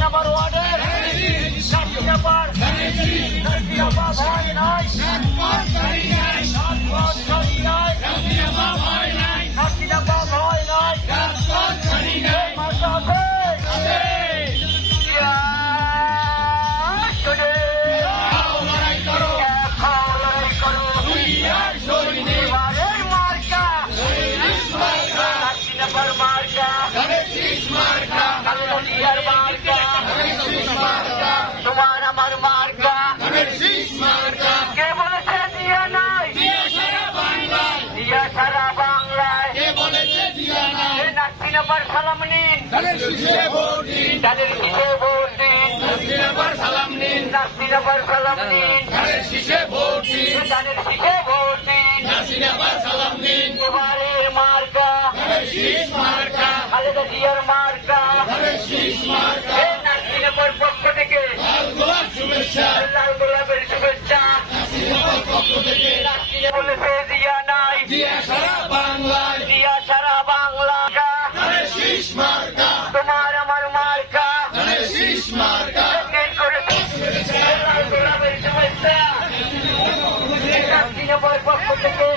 নম্বর ওয়ার্ডের নাসিরাপার ভয় নাই, নাসিরাপা ভয় নাই, তোমার আমার মার্কা কে বলেছে দিয়া নাই, দিয়া সারা বাংলায় নাসিরাপার সালাম নিন, তাদের কিসে ভোট দিন, নাসিরাপার সালাম নিন, তাদের কিসে ভোট দিন, নাসিরাপার সালাম নিন। এবারের মার্কা খালেদা জিয়ার মার্কা, নাসিরাপার পক্ষ থেকে লাল গোলাপের শুভেচ্ছা। নাসিরা বলেছে দিয়া নাই, দিয়া সারা বাংলা তোমার আমার মার্কা, লাল গোলাপের শুভেচ্ছা। নাসিরাপার পক্ষ থেকে